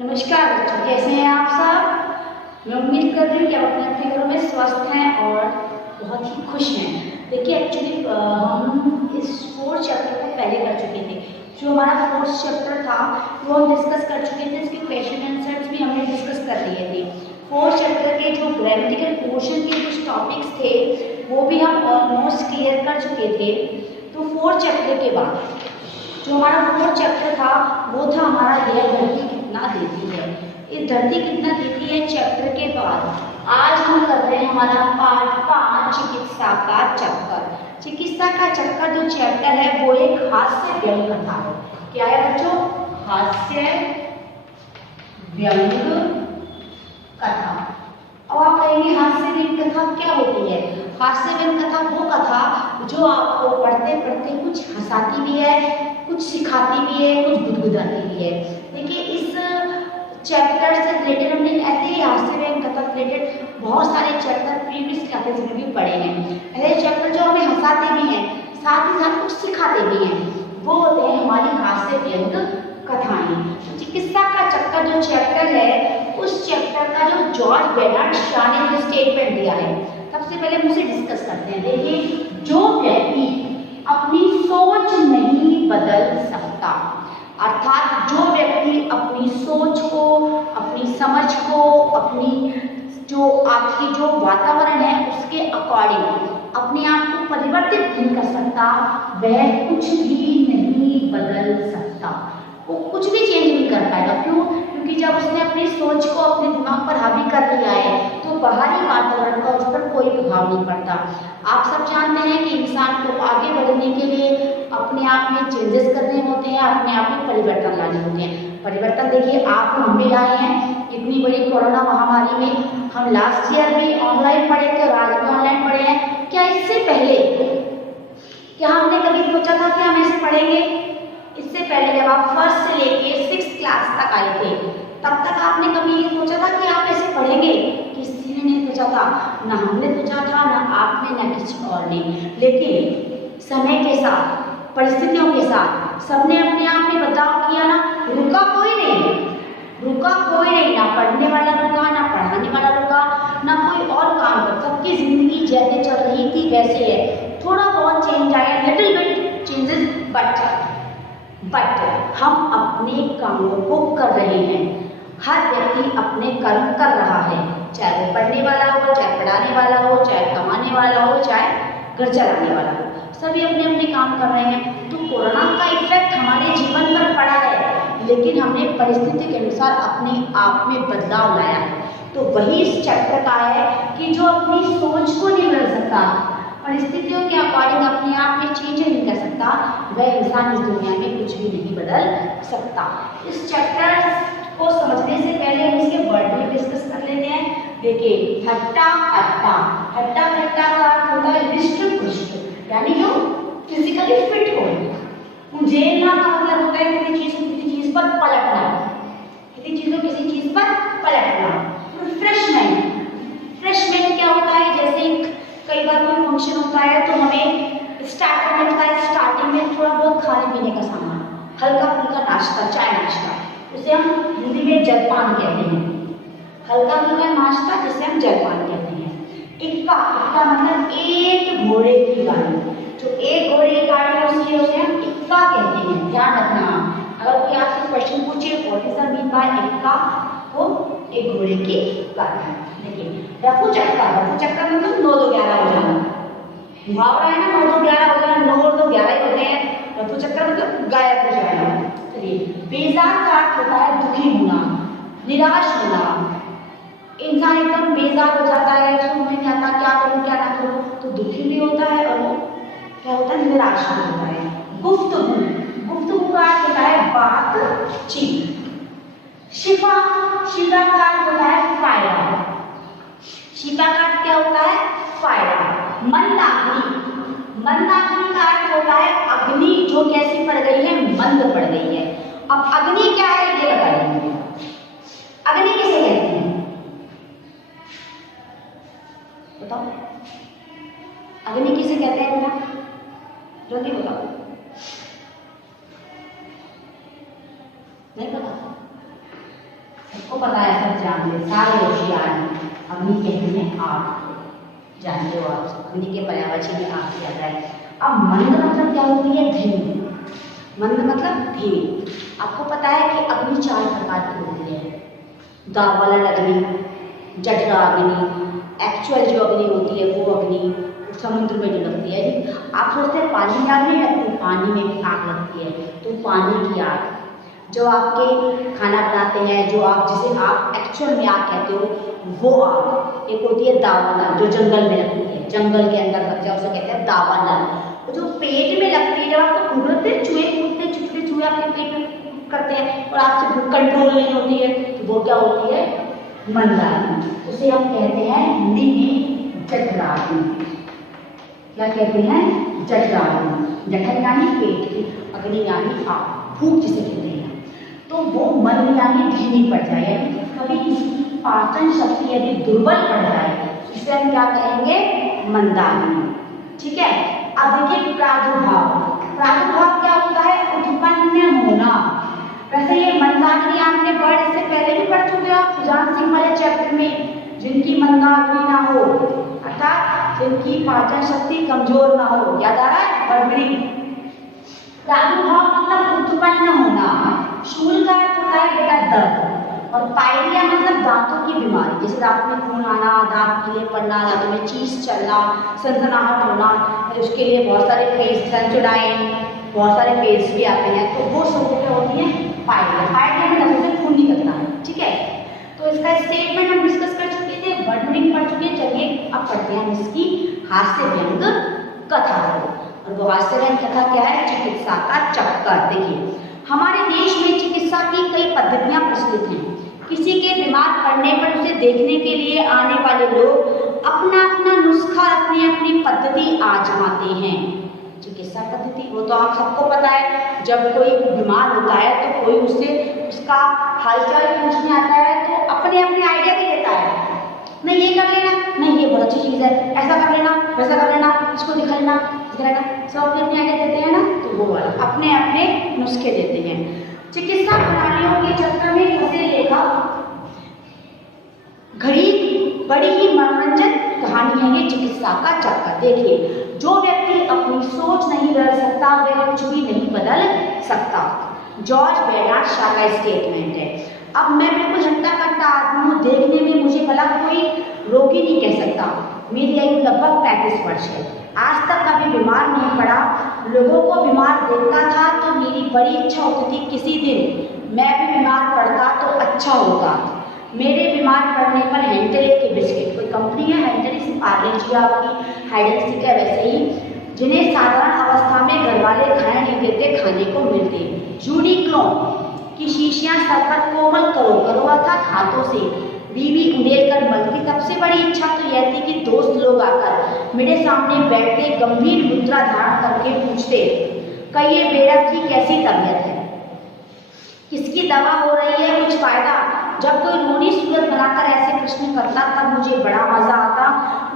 नमस्कार बच्चों, कैसे हैं आप सब। मैं उम्मीद कर रही हूँ कि आप अपने अपने घरों में स्वस्थ हैं और बहुत ही खुश हैं। देखिए एक्चुअली हम इस 4th चैप्टर को पहले कर चुके थे। जो हमारा 4th चैप्टर था वो हम डिस्कस कर चुके थे, इसके क्वेश्चन आंसर्स भी हमने डिस्कस कर लिए थे। 4th चैप्टर के जो ग्रामेटिकल पोर्शन के कुछ टॉपिक्स थे वो भी हम ऑलमोस्ट क्लियर कर चुके थे। तो 4th चैप्टर के बाद जो हमारा 4th चैप्टर था वो था हमारा यह धरती कितना देती है। इस धरती कितना देती है चैप्टर के बाद आज हम कर रहे हैं हमारा पार्ट 5 चिकित्सा का चक्कर। चिकित्सा का चक्कर जो चैप्टर है वो एक हास्य व्यंग कथा है। क्या है बच्चों? हास्य व्यंग कथा। अब आप कहेंगे हास्य व्यंग कथा क्या होती है? हास्य व्यंग कथा वो कथा जो आपको पढ़ते पढ़ते कुछ हंसाती भी है, कुछ सिखाती भी है, कुछ गुदगुदाती भी है। देखिए इस चैप्टर से रिलेटेड हमने ऐसे ही हास्य व्यंग कथा रिलेटेड बहुत सारे चैप्टर प्रीवियस क्लासेस में भी पढ़े हैं। ऐसे चैप्टर जो हमें हंसाते भी हैं साथ ही साथ कुछ सिखाते भी हैं, वो होते हैं हमारी हास्य व्यंग कथाएं। तो चिकित्सा का चक्कर जो चैप्टर है उस चैप्टर का जो जॉर्ज बेर्नार्ड शॉ ने जो स्टेटमेंट दिया है सबसे पहले हम उसे डिस्कस करते हैं। देखिए जो व्यक्ति अपनी सोच नहीं बदल सकता, अर्थात जो व्यक्ति अपनी सोच को, अपनी समझ को, अपनी जो आपकी जो वातावरण है उसके अकॉर्डिंग अपने आप को परिवर्तित नहीं कर सकता, वह कुछ भी नहीं बदल सकता। वो कुछ भी चेंज नहीं कर पाएगा। क्यों? क्योंकि जब उसने अपनी सोच को अपने दिमाग पर हावी कर लिया है तो बाहरी वातावरण का उस पर कोई प्रभाव नहीं पड़ता। आप सब जानते हैं कि इंसान को आगे बढ़ने के लिए अपने आप में चेंजेस करने होते हैं, अपने आप में परिवर्तन लाने होते हैं। परिवर्तन देखिए आप हम भी लाए हैं। इतनी बड़ी कोरोना महामारी में हम लास्ट ईयर भी ऑनलाइन पढ़े थे और आज भी ऑनलाइन पढ़े हैं। क्या इससे पहले क्या हमने कभी सोचा था कि हम ऐसे पढ़ेंगे? इससे पहले जब आप फर्स्ट से लेके 6th क्लास तक आए थे तब तक आपने कभी ये सोचा था कि आप ऐसे पढ़ेंगे? किसी ने नहीं सोचा था, ना हमने सोचा था, ना आपने, ना किसी और ने। लेकिन समय के साथ, परिस्थितियों के साथ सबने अपने आप में बदलाव किया ना। रुका कोई नहीं, रुका कोई नहीं, ना पढ़ने वाला रुका, ना पढ़ाने वाला रुका, ना कोई और काम कर। सबकी जिंदगी जैसे चल रही थी वैसे है। थोड़ा बहुत चेंज आया, लिटिल बिट चेंजेस, बट हम अपने कामों को कर रहे हैं। हर व्यक्ति अपने कर्म कर रहा है, चाहे वो पढ़ने वाला हो, चाहे पढ़ाने वाला हो, चाहे कमाने वाला हो, चाहे घर चलाने वाला हो, सभी अपने अपने काम कर रहे हैं। तो कोरोना का इफेक्ट हमारे जीवन पर पड़ा है, लेकिन हमने परिस्थिति के अनुसार अपने आप में बदलाव लाया है। तो वही इस चैप्टर का है कि जो अपनी सोच को नहीं बदल सकता, परिस्थितियों के अकॉर्डिंग अपने आप में चेंज नहीं कर सकता, वह इंसान इस दुनिया में कुछ भी नहीं बदल सकता। इस चैप्टर को समझने से पहले हम इसके वर्ड भी डिस्कस कर लेते हैं। देखिए हट्टा कट्टा, हट्टा कट्टा का अर्थ होता है हृष्ट पुष्ट, यानी जो फिजिकली फिट हो। उजेलना का मतलब होता है किसी चीज पर पलटना, किसी चीज को किसी चीज पर पलटना। रिफ्रेशमेंट, रिफ्रेशमेंट क्या होता है? जैसे कई बार कोई फंक्शन होता है तो हमें स्टार्टर में होता है, स्टार्टिंग में थोड़ा बहुत खाने पीने का सामान, हल्का फुल्का नाश्ता, चाय नाश्ता, उसे हम हिंदी में जलपान कहते हैं। हल्का फुल्का नाश्ता जिसे हम जलपान कहते हैं। इक्का, इक्का मतलब एक घोड़े की गाड़ी। जो एक घोड़े की गाड़ी होती है उसे हम इक्का कहते हैं। ध्यान रखना, अगर कोई आपसे क्वेश्चन पूछे what is the mean by इक्का, तो एक घोड़े की गाड़ी। देखिए रफू चक्का, रफू चक्का मतलब 9 2 11 हो जाना। मुहावरा है ना, 9 2 11 हो जाना, 9 और 2 11 ही होते हैं। रफू चक्का मतलब गायब हो जाना। चलिए बेजार का अर्थ होता है दुखी होना, निराश होना। इंसान एकदम बेजार हो जाता है, उसको नहीं आता क्या करूं क्या ना करूं, तो दुखी भी होता है और वो क्या होता है, निराश भी होता है। गुफ्तगू, गुफ्तगू का अर्थ होता है बातचीत। शिफा, शिफा का अर्थ होता है फायदा। शिफा का अर्थ क्या होता है? फायदा। मंदाग्नि, मंदाग्नि का अर्थ होता है अग्नि जो कैसी पड़ गई है, मंद पड़ गई है। अब अग्नि क्या है ये बताइए, अग्नि किसे कहते हैं बताओ? अग्नि किसे कहते हैं बेटा, जल्दी बताओ। नहीं पता? सबको पता है, सब जानते हैं, सारे होशियार हैं। अग्नि कहते हैं आग, जानते हो आप, अग्नि के पर्यायवाची में आग किया जाता है। अब मंद मतलब क्या होती है? धीमी। मंद मतलब धीमी। आपको पता है कि अग्नि 4 प्रकार की होती है, दावानल अग्नि, जठरा अग्नि, एक्चुअल जो अग्नि होती है वो अग्नि समुद्र में जो लगती है। आप सोचते हैं पानी में आग नहीं लगती, पानी में भी आग लगती है। तो पानी की आग, जो आपके खाना बनाते हैं, जो आप जिसे आप एक्चुअल में आग कहते हो वो आग। एक होती है दावानल जो जंगल में लगती है, जंगल के अंदर लग जाए उसे कहते हैं दावानल। तो जो पेट में लगती है, जब आपको भूख लगती है, चूहे कूदते, छोटे चूहे आपके पेट में करते हैं और आपसे भूख कंट्रोल नहीं होती है, तो वो क्या होती है? मंदाग्नि। उसे हम कहते हैं हिंदी में जठराग्नि। क्या कहते हैं? जठराग्नि। जठर यानी पेट की, अग्नि यानी आग, भूख जिसे कहते हैं। तो वो मंद यानी धीमी पड़ जाए, कभी किसी की पाचन शक्ति यदि दुर्बल पड़ जाए तो इसे हम क्या कहेंगे? मंदाग्नि। ठीक है। अब देखिए प्रादुर्भाव। प्रादुर्भाव क्या होता है? उत्पन्न होना। वैसे ये मंदाग्नि आपने वर्ड इससे पहले भी पढ़ चुके हो सुजान सिंह वाले चैप्टर में, जिनकी मंदाग्नि ना हो, अर्थात जिनकी पाचन शक्ति कमजोर ना हो। याद आ रहा है? बर्बरी। प्रादुर्भाव मतलब उत्पन्न होना। शूल का अर्थ होता है बेटा दर्द, और पायरिया मतलब दांतों की बीमारी, जैसे दांत में खून आना, दांत पीले पड़ना, दांतों में चीस चलना, सनसनाहट होना। उसके लिए बहुत सारे पेस्ट, सेंसोडाइन, बहुत सारे पेस्ट भी आते हैं। तो वो सब क्या होती है? पायरिया। पायरिया में दांतों से खून निकलता है। ठीक है। तो इसका स्टेटमेंट हम डिस्कस कर चुके थे, वर्ड मीनिंग पढ़ चुके हैं। चलिए अब पढ़ते हैं इसकी हास्य व्यंग कथा को। और वो हास्य व्यंग कथा क्या है? चिकित्सा का चक्कर। देखिए हमारे देश में चिकित्सा की कई पद्धतियां प्रचलित हैं। किसी के बीमार पड़ने पर उसे देखने के लिए आने वाले लोग अपना अपना नुस्खा, अपनी अपनी पद्धति आजमाते हैं। चिकित्सा पद्धति वो तो आप सबको पता है, जब कोई बीमार होता है तो कोई उससे उसका हालचाल पूछने आता है तो अपने अपने आइडिया भी देता है। नहीं ये कर लेना, नहीं ये बहुत अच्छी चीज़ है, ऐसा कर लेना, वैसा कर लेना, इसको दिखा लेना, सब अपने अपने आइडिया देते हैं ना। तो वो वाला अपने अपने नुस्खे देते हैं। चिकित्सा प्रणालियों के चक्कर में फंसे लेखक घड़ी बड़ी ही मनोरंजन कहानी है ये चिकित्सा का चक्कर। देखिए जो व्यक्ति अपनी सोच नहीं बदल सकता वह कुछ भी नहीं बदल सकता। जॉर्ज बेर्नार्ड शॉ का स्टेटमेंट है। अब मैं बिल्कुल हट्टा कट्टा आदमी हूँ, देखने में मुझे भला कोई रोगी नहीं कह सकता। मेरी आयु लगभग 35 वर्ष है, आज तक कभी बीमार नहीं पड़ा। लोगों को बीमार देखता था तो मेरी बड़ी इच्छा होती थी किसी दिन मैं भी बीमार पड़ता तो अच्छा होगा। मेरे बीमार पड़ने पर हेंटले के बिस्किट, कोई कंपनी है हेंटले से पार्ले आपकी हाइडेंसिक है, वैसे ही जिन्हें साधारण अवस्था में घर वाले खाने नहीं देते खाने को मिलते। यूनिक्लो की शीशियां सर पर कोमल करो अर्थात हाथों से बीवी उड़ेल कर मलती। सबसे बड़ी इच्छा तो यह थी कि दोस्त लोग आकर मेरे सामने बैठते, गंभीर मुद्रा धारण करके पूछते, कहिए बेरब की कैसी तबीयत है, किसकी दवा हो रही है, कुछ फायदा। जब कोई रोनी सूरत बनाकर ऐसे प्रश्न करता तब मुझे बड़ा मजा आता।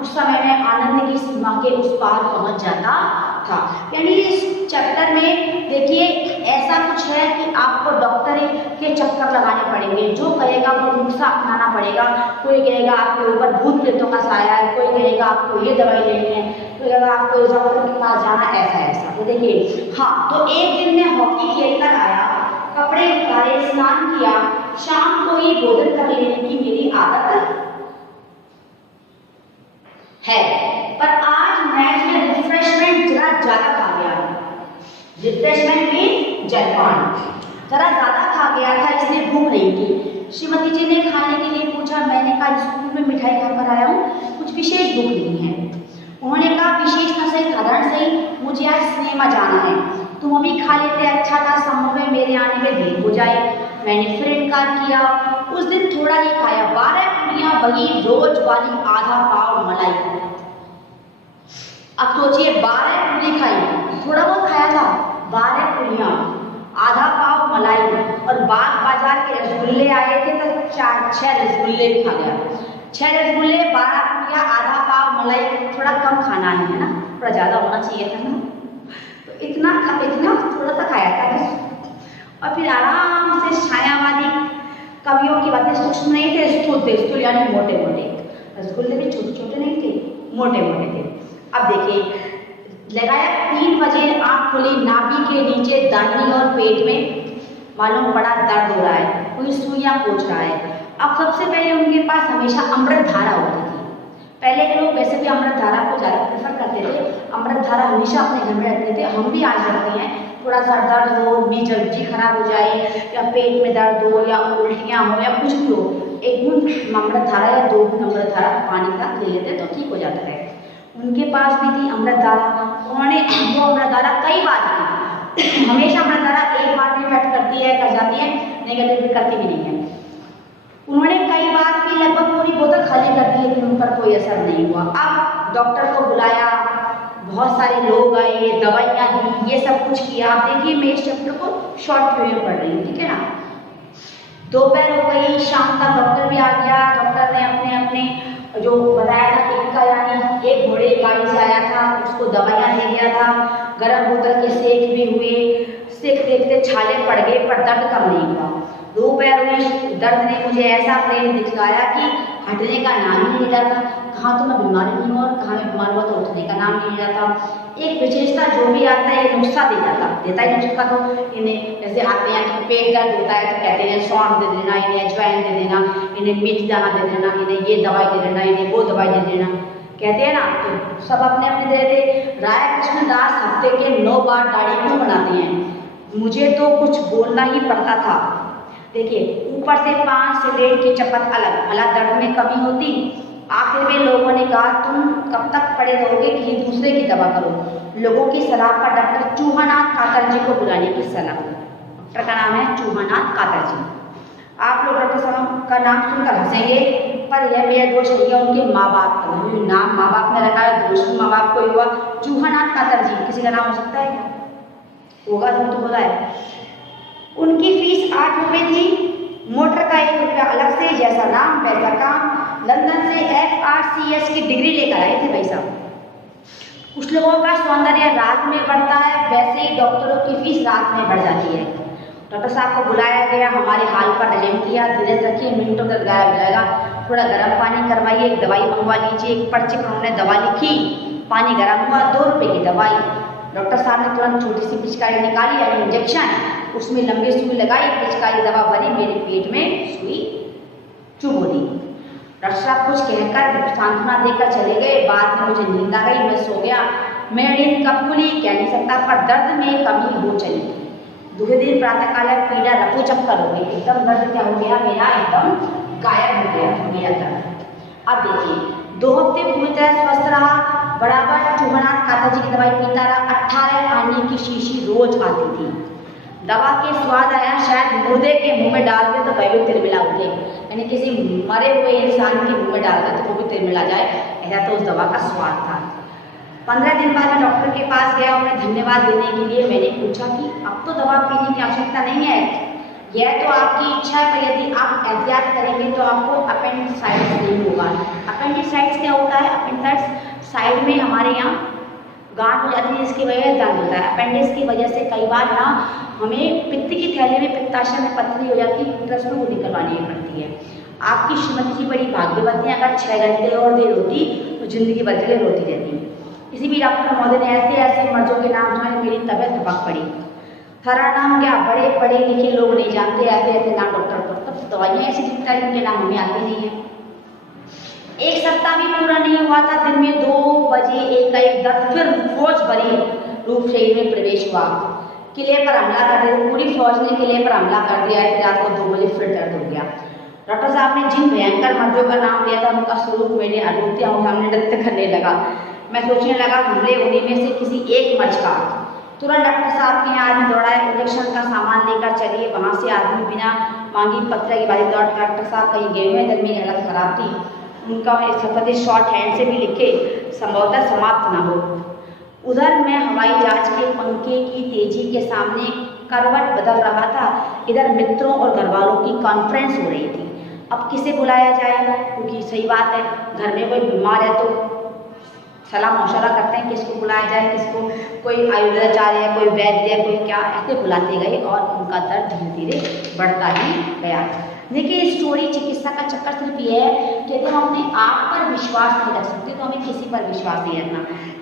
उस समय मैं आनंद की सीमा के उस पार पहुंच जाता था। यानी इस चैप्टर में देखिए ऐसा कुछ है कि आपको डॉक्टर के चक्कर लगाने पड़ेंगे, जो कहेगा वो नुस्खा अपनाना पड़ेगा। कोई कहेगा आपके ऊपर भूत प्रेतों का साया है, कोई कहेगा आपको ये दवाई लेनी है, कोई कहेगा आपको इस डॉक्टर के पास जाना, ऐसा। तो देखिए हाँ, तो एक दिन मैं हॉकी खेल कर आया, कपड़े उतारे, स्नान किया, शाम को ही भोजन कर लेने की मेरी आदत है, पर आज मैच में रिफ्रेशमेंट जरा ज्यादा खा गया। रिफ्रेशमेंट में जलपान जरा ज्यादा खा गया था, इसलिए भूख नहीं थी। श्रीमती जी ने खाने के लिए पूछा। मैंने कहा स्कूल में मिठाई खाकर आया हूँ, कुछ विशेष भूख नहीं है। उन्होंने कहा विशेष न सही साधारण सही, मुझे आज सिनेमा जाना है, तुम अभी खा लेते, अच्छा था, संभव है मेरे आने में देर हो जाए। मैंने फिर इनकार किया। उस दिन थोड़ा ही खाया, 12 पूरियां, वही रोज वाली आधा पाव मलाई। अब सोचिए 12 पूरी खाई, थोड़ा बहुत खाया था, 12 पूरियां, आधा पाव मलाई, और बाग बाजार के रसगुल्ले आए थे तो 4-6 रसगुल्ले भी खा गया। 6 रसगुल्ले, 12 पूरियां, आधा पाव मलाई, थोड़ा कम खाना है ना, थोड़ा ज्यादा होना चाहिए था ना। तो इतना थोड़ा सा खाया था बस। और फिर आराम से छायावादी कवियों की बातें बड़े सूक्ष्म नहीं थे, स्थूल थे, स्थूल यानी मोटे मोटे। रसगुल्ले भी छोटे छोटे नहीं थे, मोटे मोटे थे। अब देखिए लगाया 3 बजे, आँख खुली, नाभि के नीचे दाहिनी और पेट में मालूम पड़ा दर्द हो रहा है, कोई सुइयां पोंछ रहा है। अब सबसे पहले उनके पास हमेशा अमृत धारा होती थी। पहले के लोग वैसे भी अमृत धारा को ज़्यादा प्रेफर करते थे, अमृत धारा हमेशा अपने घर में रखते थे, हम भी आज रखते हैं। थोड़ा सा दर्द हो, बीज खराब हो जाए या पेट में दर्द हो या उल्टियाँ हो या कुछ भी हो, एक बूंद अमृत धारा या 2 बूंद अमृत धारा पानी का ले लेते तो ठीक हो जाता है। उनके पास भी थी अमृत धारा, उन्होंने वो अमृत धारा कई बार की। हमेशा अमृत धारा एक बार में इफेक्ट करती है, कर जाती है, नेगेटिव करती भी नहीं है। उन्होंने कई बार की, लगभग पूरी बोतल खाली कर दी, लेकिन उन पर कोई असर नहीं हुआ। अब डॉक्टर को बुलाया, बहुत सारे लोग आए, दवाइयाँ दी, ये सब कुछ किया। आप देखिए मैं इस चैप्टर को शॉर्ट वीडियो पढ़ रही हूँ, ठीक है ना। दोपहर हो गई, शाम तक डॉक्टर भी आ गया। डॉक्टर ने अपने अपने जो बताया था इनका, यानी एक घोड़े गाड़ी से आया था, उसको दवाइयाँ दे दिया था। गर्म बोतल के सेक भी हुए, सेक देखते छाले पड़ गए पर दर्द कम नहीं हुआ। दोपहर में दर्द ने मुझे ऐसा प्रेम दिखाया कि हटने का नाम ही नहीं लेता था। कहाँ तो मैं बीमार नहीं हूँ और कहाँ मैं बीमार हुआ तो उठने का नाम नहीं लेता। एक विशेषता जो भी आता है ये नुस्खा देता है नुस्खा। तो इन्हें जैसे आते हैं कि पेट दर्द होता है तो कहते हैं सौंठ दे देना, इन्हें अजवाइन दे देना, इन्हें मेथी दाना दे देना, इन्हें ये दवाई दे देना, इन्हें वो दवाई दे देना, कहते हैं ना। तो सब अपने अपने दे दे। राय कृष्णदास हफ्ते के 9 बार दाढ़ी क्यों बनाते हैं? मुझे तो कुछ बोलना ही पड़ता था। देखिए ऊपर से 5 सिगरेट की चपत अलग, भला दर्द में कमी होती। आखिर में लोगों ने कहा तुम कब तक पड़े रहोगे कि दूसरे की दवा करो। लोगों की सलाह पर डॉक्टर चूहानाथ कातर जी को बुलाने की सलाह। डॉक्टर का नाम है चूहानाथ कातर जी। आप लोग डॉक्टर साहब का नाम सुनकर हंसेंगे, पर यह मेरा दोष हो गया उनके माँ बाप का। नाम माँ बाप ने रखा है, दोष माँ बाप को हुआ। चूहानाथ कातर जी, किसी का नाम हो सकता है क्या? होगा तो बोला है। उनकी फीस 8 रुपये थी। मोटर का 1 रुपया अलग से, जैसा नाम वैसा काम। लंदन से FRCS की डिग्री लेकर आए थे भाई साहब। कुछ लोगों का सौंदर्य रात में बढ़ता है, वैसे ही डॉक्टरों की फीस रात में बढ़ जाती है। डॉक्टर साहब को बुलाया गया, हमारे हाल पर रहम किया, धीरज रखिए, मिनटों तक गायब हो जाएगा। थोड़ा गर्म पानी करवाइए, एक दवाई मंगवा लीजिए। एक पर्चे पर उन्होंने दवा लिखी, पानी गर्म हुआ, 2 रुपये की दवाई। डॉक्टर साहब ने तुरंत छोटी सी पिचकारी निकाली यानी इंजेक्शन, उसमें लंबी सुई लगाई, पिचकारी दवा भरी, मेरे पेट में सुई चुभो दी। डॉक्टर साहब कुछ कहकर सांत्वना देकर चले गए। बाद में मुझे नींद आ गई, मैं सो गया। मैं नींद कब खुली कह नहीं सकता, पर दर्द में कमी हो चली। दूसरे दिन प्रातःकाल पीड़ा रफू चक्कर हो गई, एकदम दर्द क्या हो गया मेरा, एकदम गायब हो गया मेरा दर्द। अब देखिए 2 हफ्ते पूरी तरह स्वस्थ रहा, बराबर चूहानाथ कातर जी की दवाई पीता रहा। 18 आने की शीशी रोज आती थी। दवा के स्वाद आया, शायद मुर्दे के मुंह में डाल दे तो वह भी तिरमिला उठे, यानी किसी मरे हुए इंसान के मुंह में डाल दे तो वो भी तिरमिला जाए, ऐसा तो उस दवा का स्वाद था। 15 दिन बाद मैं डॉक्टर के पास गया, उन्हें धन्यवाद देने के लिए मैंने पूछा कि अब तो दवा पीने की आवश्यकता नहीं है, यह तो आपकी इच्छा है, पर यदि आप एहतियात करेंगे तो आपको अपेंडिसाइटिस नहीं होगा। अपेंडिसाइटिस क्या होता है? अपेंडिसाइटिस साइड में हमारे यहाँ गांठ हो जाती है, जिसकी वजह से दर्द होता है। अपेंडिक्स की वजह से कई बार ना हमें पित्त की थैली में, पित्ताशय में पथरी हो जाती है, यूट्रस में वो निकलवानी पड़ती है। आपकी श्रीमती जी बड़ी भाग्यवती है, अगर 6 घंटे और देर होती तो जिंदगी भर के लिए रोती रहती। किसी भी डॉक्टर महोदय ने ऐसे ऐसे मर्जों के नाम सुने, मेरी तबीयत धपक पड़ी। हरा नाम क्या, बड़े पढ़े लिखे लोग नहीं जानते ऐसे ऐसे नाम डॉक्टर को, तब दवाइयाँ ऐसी दिखता है जिनके नाम हमें आते नहीं है। 1 सप्ताह भी पूरा नहीं हुआ था, दिन में 2 बजे एक दर्द फिर फौज भरी रूप शरीर में प्रवेश हुआ। किले पर हमला कर दिया, पूरी फौज ने किले पर हमला कर दिया है। रात को 2 बजे फिर दर्द हो गया। डॉक्टर साहब ने जिन भयंकर मर्दों का नाम लिया था उनका स्वरूप मैंने आलोकिया सामने नृत्य करने लगा। मैं सोचने लगा हमले उन्हीं में से किसी एक मर्ज का। तुरंत डॉक्टर साहब के यहाँ आदमी दौड़ाए, इंजेक्शन का सामान लेकर चलिए। वहाँ से आदमी बिना मांगी पत्र की बारी दौड़। डॉक्टर साहब कहीं गए हुए, जब मेरी हालत खराब थी, उनका सफदे शॉर्ट हैंड से भी लिखे, संभवतः समाप्त ना हो। उधर मैं हवाई जहाज के पंखे की तेजी के सामने करवट बदल रहा था, इधर मित्रों और घरवालों की कॉन्फ्रेंस हो रही थी। अब किसे बुलाया जाए, क्योंकि सही बात है घर में कोई बीमार है तो सलाह मशवरा करते हैं किसको बुलाया जाए, किसको, कोई आयुर्वेदाचार्य है, कोई वैद्य, कोई क्या, ऐसे बुलाते गए और उनका दर्द धीरे धीरे बढ़ता ही गया। देखिए स्टोरी चिकित्सा का चक्कर सिर्फ ये है कि अगर हम अपने आप पर विश्वास नहीं रख सकते तो हमें किसी पर विश्वास नहीं रखना।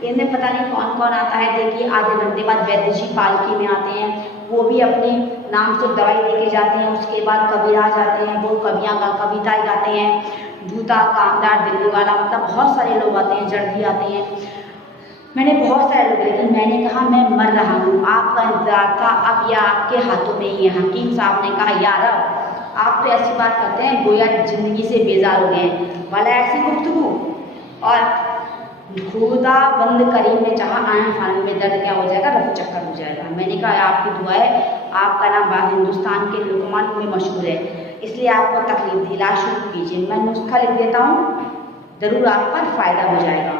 इनमें पता नहीं कौन कौन आता है। देखिए आधे घंटे बाद वैद्य जी पालकी में आते हैं, वो भी अपने नाम से दवाई लेके जाते हैं। उसके बाद कबीराज आते हैं, वो कविताएँ गाते हैं। जूता कामदार दिल्ली वाला, मतलब बहुत सारे लोग आते हैं, जर्दी आते हैं। मैंने बहुत सारे लोग, लेकिन मैंने कहा मैं मर रहा हूँ, आपका इंतजार था, अब यह आपके हाथों में ही है। हकीम साहब ने कहा यार आप तो ऐसी बात करते हैं गोया जिंदगी से बेजार हो गए हैं, वाला ऐसी गुफ्तगू। और खुदा बंद करीम ने चाहा आने फाने में दर्द क्या हो जाएगा, रफू चक्कर हो जाएगा। मैंने कहा आपकी दुआ है, आपका नाम बाद हिंदुस्तान के लुकमान में मशहूर है, इसलिए आपको तकलीफ दी, इलाज शुरू कीजिए, मैं नुस्खा लिख देता हूँ, ज़रूर आप पर फ़ायदा हो जाएगा।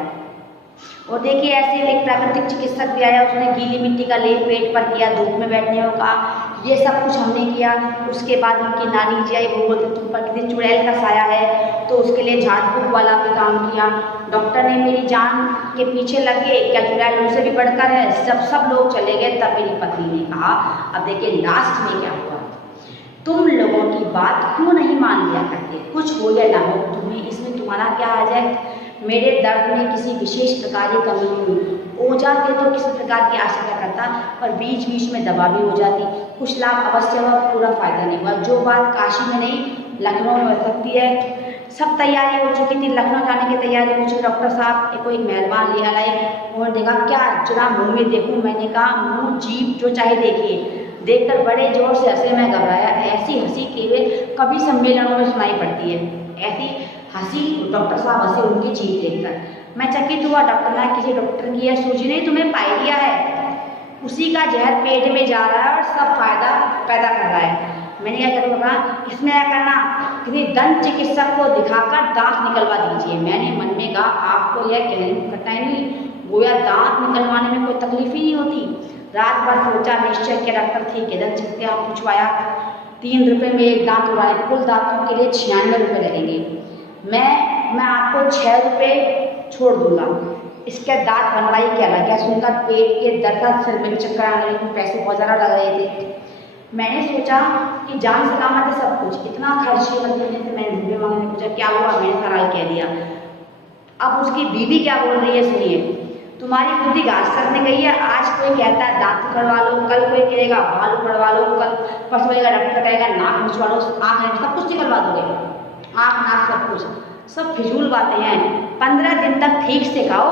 और देखिए ऐसे एक प्राकृतिक चिकित्सक भी आया, उसने गीली मिट्टी का लेप पेट पर किया, धूप में बैठने को कहा, ये सब कुछ हमने किया। उसके बाद उनकी नानी जी आई, वो बोलते तुम पर किसी चुड़ैल का साया है, तो उसके लिए झाड़ फूक वाला भी काम किया। डॉक्टर ने मेरी जान के पीछे लगे, क्या चुड़ैल उनसे भी बढ़कर है, सब लोग चले गए। तब मेरी पत्नी ने कहा अब देखिए लास्ट में क्या हुआ, तुम लोगों की बात क्यों नहीं मान लिया करते, कुछ हो या ना हो तुम्हें इसमें तुम्हारा क्या आ जाए। मेरे दर्द में किसी विशेष प्रकार की कमी नहीं हुई, ओझा थे तो किसी प्रकार की आशंका करता, पर बीच बीच में दवा भी हो जाती, कुछ लाभ अवश्य हुआ, पूरा फायदा नहीं हुआ। जो बात काशी में नहीं लखनऊ में हो सकती है। सब तैयारी हो चुकी थी, लखनऊ जाने की तैयारी हो चुकी। डॉक्टर साहब कोई मेहरबान लिया लाए, उन्होंने देखा क्या जरा मुँह में देखूँ, मैंने कहा मुँह जीभ जो चाहे देखिए। देखकर बड़े जोर से हंसे, मैं घबराया, ऐसी हंसी केवल कभी सम्मेलनों में सुनाई पड़ती है। ऐसी हंसी डॉक्टर साहब हंसे उनकी जीभ देखकर, मैं चकित हुआ। डॉक्टर ने किसी डॉक्टर की यह सूझी नहीं, तुम्हें पायरिया है, उसी का जहर पेट में जा रहा है और सब फायदा पैदा कर रहा है। मैंने क्या कहा इसमें क्या करना, किसी दंत चिकित्सक को दिखाकर दांत निकलवा दीजिए। मैंने मन में कहा आपको यह कहने में कठिनाई नहीं, गोया दांत निकलवाने में कोई तकलीफ ही नहीं होती। रात भर सोचा, निश्चय किया, डॉक्टर ठीक है दंत चिकित्सक पूछवाया, 3 रुपये में एक दांत उड़ाए, कुल दांतों के लिए 96 रुपये लगेंगे। मैं आपको 6 रुपये छोड़ दूंगा, इसके दांत बनवाई क्या लगा। क्या सुनकर पेट के दर्द, सिर में भी चक्कर आने लगे, पैसे बहुत ज़्यादा लग रहे थे। मैंने सोचा कि जान सलामत है सब कुछ, इतना खर्च मत देने से मैंने रुपये मांगने पूछा क्या हुआ, मैंने सारा कह दिया। अब उसकी बीवी क्या बोल रही है सुनिए, तुम्हारी बुद्धि घास करने गई है, आज कोई कहता है दांत उखड़वा लो, कल कोई कहेगा बाल उखड़वा लो, कल परसों डॉक्टर कहेगा नाक मुझवा लो, आँख सब कुछ निकलवा दोगे, आँख नाक सब कुछ, सब फिजूल बातें हैं। 15 दिन तक ठीक से खाओ,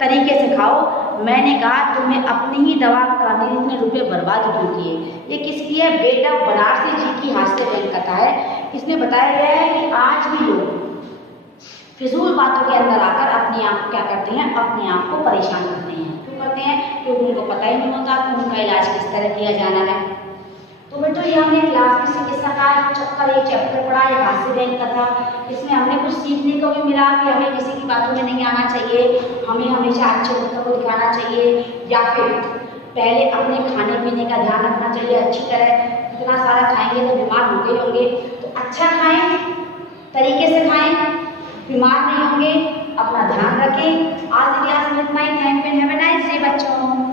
तरीके से खाओ। मैंने कहा तुम्हें अपनी ही दवा कराने इतने रुपये बर्बाद क्यों किए। ये किसकी है, बेटा बनारसी जी की हास्यजनक कथा है। इसमें बताया गया है कि आज भी लोग फिजूल बातों के अंदर आकर अपने आप को क्या करते हैं, अपने आप को परेशान करते हैं। क्यों करते हैं, क्योंकि उनको पता ही नहीं होता कि उनका इलाज किस तरह किया जाना है। तो बेटो ये हमने क्लास में चिकित्सा का चक्कर एक चैप्टर पढ़ा, एक हास्यजनक कथा, इसमें हमने कुछ सीखने को भी मिला कि हमें किसी की बातों में नहीं आना चाहिए, हमें हमेशा अच्छे डॉक्टर को दिखाना चाहिए, या फिर पहले अपने खाने पीने का ध्यान रखना चाहिए अच्छी तरह। इतना सारा खाएंगे तो बीमार होंगे, तो अच्छा खाएं, तरीके से खाएं, बीमार नहीं होंगे, अपना ध्यान रखें। आज क्लास में इतना ही। Thank you, have a nice day बच्चों।